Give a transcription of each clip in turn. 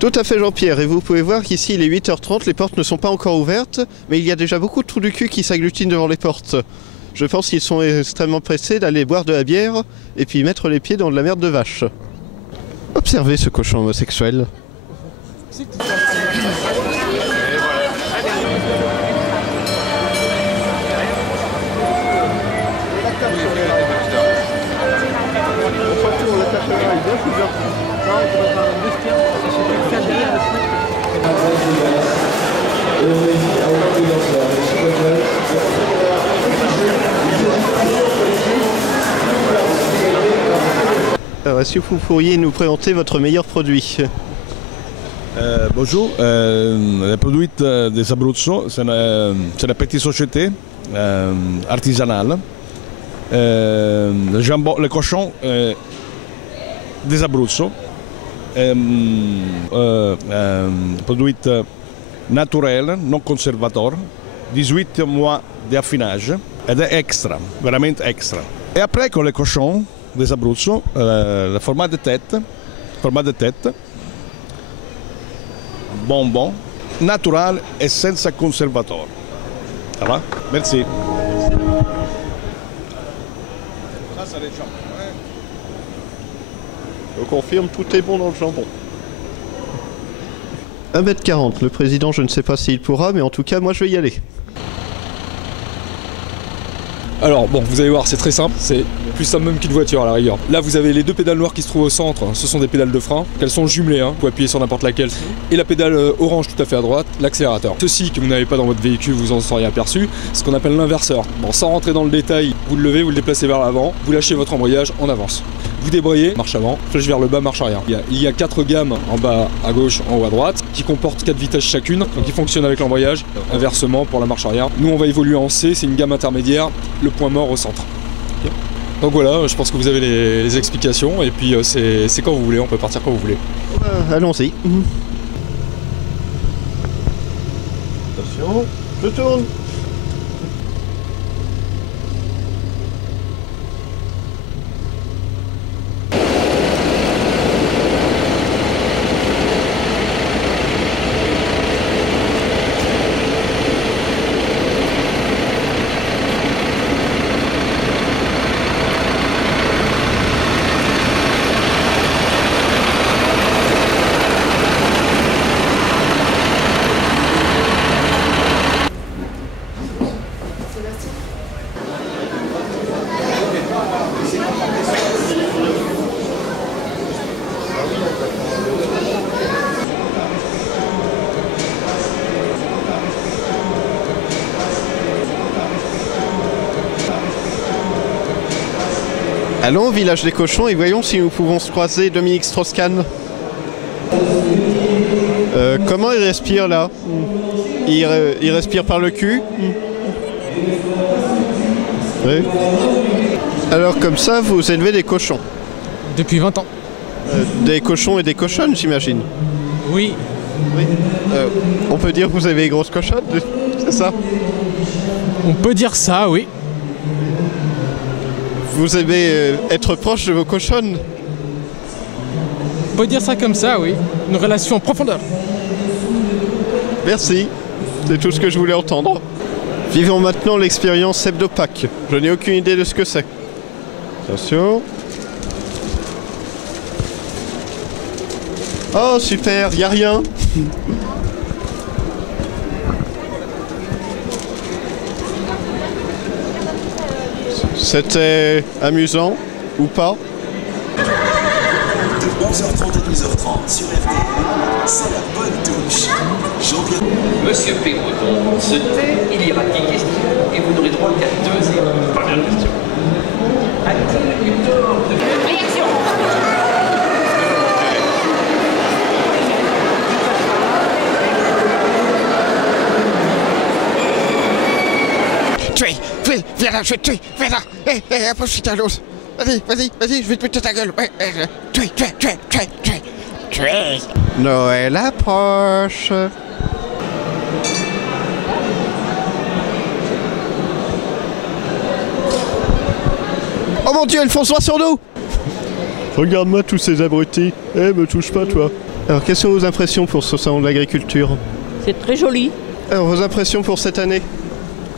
Tout à fait Jean-Pierre, et vous pouvez voir qu'ici il est 8h30, les portes ne sont pas encore ouvertes, mais il y a déjà beaucoup de trous du cul qui s'agglutinent devant les portes. Je pense qu'ils sont extrêmement pressés d'aller boire de la bière et puis mettre les pieds dans de la merde de vache. Observez ce cochon homosexuel. Alors, est-ce que vous pourriez nous présenter votre meilleur produit? Bonjour, le produit des Abruzzo, c'est une petite société artisanale. Le jambon, le cochon des Abruzzo, produit naturel, non conservateur, 18 mois d'affinage, et est extra, vraiment extra. Et après, con le cochon des Abruzzo, le format de tête, bonbon, naturel et sans conservateur. Ça va? Merci. Ça, c'est les jambons. Je confirme, tout est bon dans le jambon. 1m40, le président, je ne sais pas s'il pourra, mais en tout cas, moi je vais y aller. Alors bon, vous allez voir, c'est très simple, c'est plus simple même qu'une voiture à la rigueur. Là vous avez les deux pédales noires qui se trouvent au centre, ce sont des pédales de frein, elles sont jumelées, vous pouvez appuyer sur n'importe laquelle. Et la pédale orange tout à fait à droite, l'accélérateur. Ceci que vous n'avez pas dans votre véhicule, vous en seriez aperçu, c'est ce qu'on appelle l'inverseur. Bon, sans rentrer dans le détail, vous le levez, vous le déplacez vers l'avant, vous lâchez votre embrayage, on avance. Vous débrayez, marche avant, flèche vers le bas, marche arrière. Il y a 4 gammes en bas à gauche, en haut à droite, qui comportent 4 vitesses chacune, donc ils fonctionnent avec l'embrayage, inversement pour la marche arrière. Nous on va évoluer en C, c'est une gamme intermédiaire, le point mort au centre. Okay. Donc voilà, je pense que vous avez les explications, et puis c'est quand vous voulez, on peut partir quand vous voulez. Allons-y. Attention, je tourne. Allons au village des cochons et voyons si nous pouvons se croiser Dominique Strauss-Kahn. Comment il respire là? Il respire par le cul? Oui. Alors comme ça, vous élevez des cochons? Depuis 20 ans. Des cochons et des cochonnes, j'imagine? Oui. Oui. On peut dire que vous avez des grosses cochonnes, c'est ça? On peut dire ça, oui. Vous aimez être proche de vos cochonnes? On peut dire ça comme ça, oui. Une relation en profondeur. Merci, c'est tout ce que je voulais entendre. Vivons maintenant l'expérience Hebdopack. Je n'ai aucune idée de ce que c'est. Attention. Oh super, y a rien. C'était amusant ou pas? De 11h30 à 12h30 sur RTL, c'est la bonne touche. Jean-Pierre. Monsieur Péroton se tait, il ira 10 questions et vous n'aurez droit qu'à 2 erreurs. Première question. A-t-il eu tort de... Réaction. Viens là, je vais te tuer, viens là, approche ta l'os. Vas-y, je vais te péter ta gueule. Tuer. Noël approche. Oh mon Dieu, elle fonce droit sur nous. Regarde-moi tous ces abrutis. Me touche pas toi. Alors, quelles sont vos impressions pour ce salon de l'agriculture? C'est très joli. Alors, vos impressions pour cette année?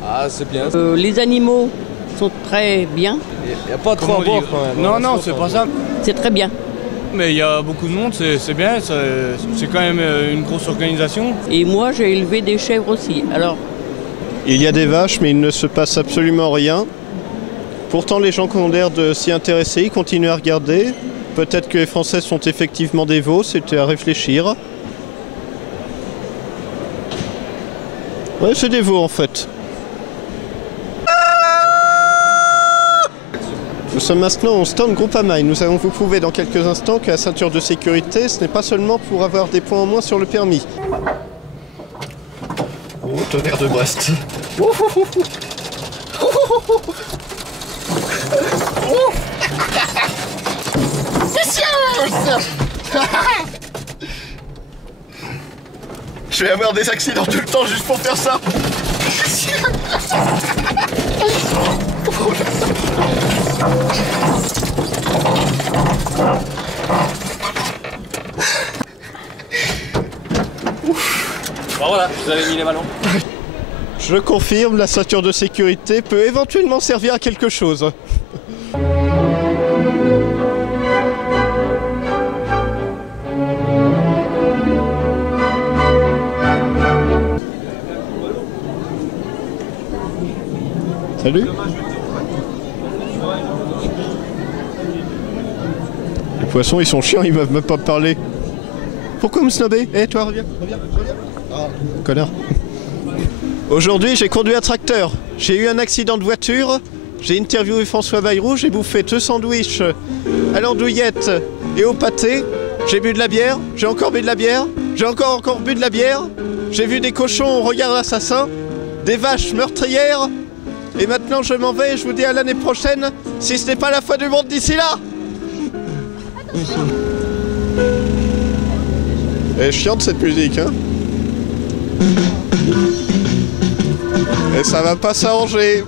Ah, c'est bien. Les animaux sont très bien. Il n'y a pas trop à boire quand même. Non, non, c'est pas ça. C'est très bien. Mais il y a beaucoup de monde, c'est bien, c'est quand même une grosse organisation. Et moi, j'ai élevé des chèvres aussi. Alors, Il y a des vaches, mais il ne se passe absolument rien. Pourtant, les gens qui ont l'air de s'y intéresser, ils continuent à regarder. Peut-être que les Français sont effectivement des veaux, c'était à réfléchir. Ouais, c'est des veaux en fait. Nous sommes maintenant au stand Groupama et nous allons vous prouver dans quelques instants que la ceinture de sécurité, ce n'est pas seulement pour avoir des points en moins sur le permis. Oh, tonnerre de Brest. Je vais avoir des accidents tout le temps juste pour faire ça. Bon voilà, vous avez mis les ballons. Je confirme, la ceinture de sécurité peut éventuellement servir à quelque chose. Salut. Les poissons, ils sont chiants, ils peuvent même pas me parler. Pourquoi me snobber? Eh, toi, reviens. Ah, connard. Aujourd'hui, j'ai conduit un tracteur. J'ai eu un accident de voiture. J'ai interviewé François Bayrou. J'ai bouffé 2 sandwichs à l'andouillette et au pâté. J'ai bu de la bière. J'ai encore bu de la bière. J'ai encore bu de la bière. J'ai vu des cochons au regard d'assassin. Des vaches meurtrières. Et maintenant, je m'en vais et je vous dis à l'année prochaine, si ce n'est pas la fin du monde d'ici là. Elle est chiante cette musique, hein. Et ça va pas s'arranger.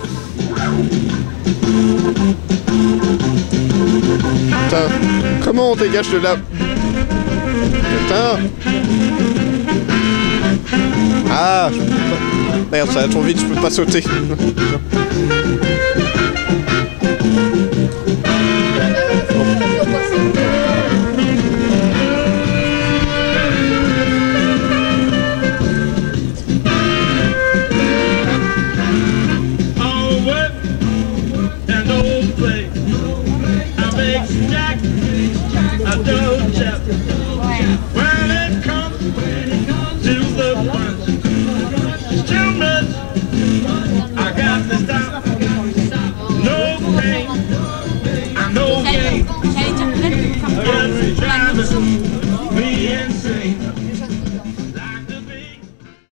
Putain, comment on dégage de là? Putain. Ah, je peux pas. Merde, ça va trop vite, je peux pas sauter. I got to stop. No pain.